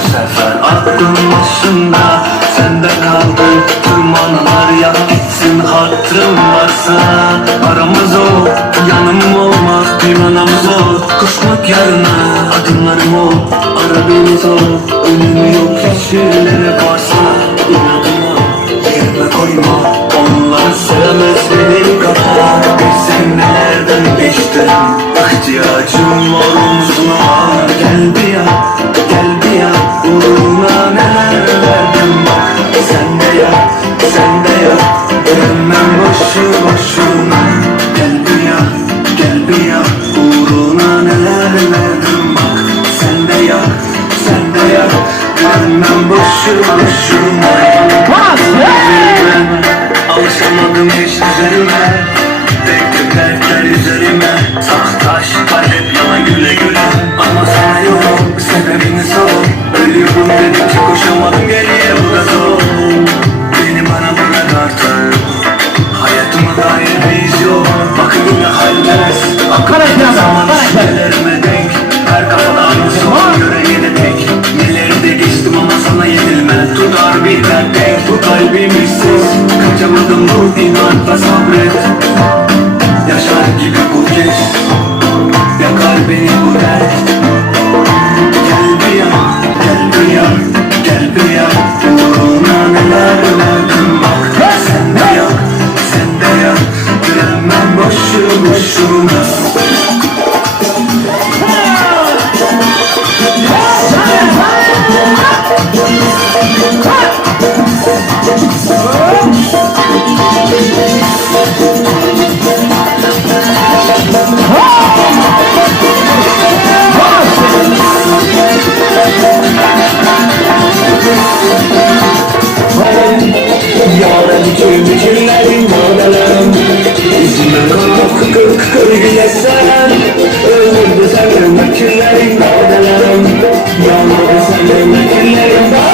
Bu sefer aklım başında, sende kaldı tüm anılar. Yak gitsin hatırım varsa, aramız o, yanım olma, limanamız o. Koşmak yarına adımlarım o, ara beni zor. Önümü yok kişilere varsa, inadıma yerine koyma. Onlar sevmez benim kafa, bilsen nelerden geçtim. İhtiyacım var omzuna, gel bir ya, gel bir ya. Uğruna neler verdim bak, sen de ya, sen de ya. Dönmem boşu boşuna, gel bir ya, gel bir ya. Uğruna neler verdim bak, sen de ya, sen de ya. Dönmem boşu boşuna. Alışamadım hiç üzerime, bekle dertler üzerime. Tak taş kalep yana güle güle, ama sana yok sebebini sor. Ölüyorum dedikçe koşamadım geriye, bu da zor. Beni bana bırak artık, hayatıma dair bir iz yok. Bakın ne haldeyiz, akıllı zaman şüphelerime denk. Her kafada aynı son göre yine tek. Neleri de geçtim ama sana yenilme. Tutar bir dert denk, bu kalbim işsiz. Kaçamadım bu inatla sabret. Yaşar gibi bu kez, yakar beni bu dert. Gel bir ya, gel bir ya, gel bir ya. Uğruna neler verdim bak, sen de yak, sen de yak. Direnmem boşu boşuna. Yarın tüm fikirlerim mağdalarım, İzime kalk kıkır kıkır gülesen. Öldürdü senden fikirlerim mağdalarım, yanmadı senden fikirlerim.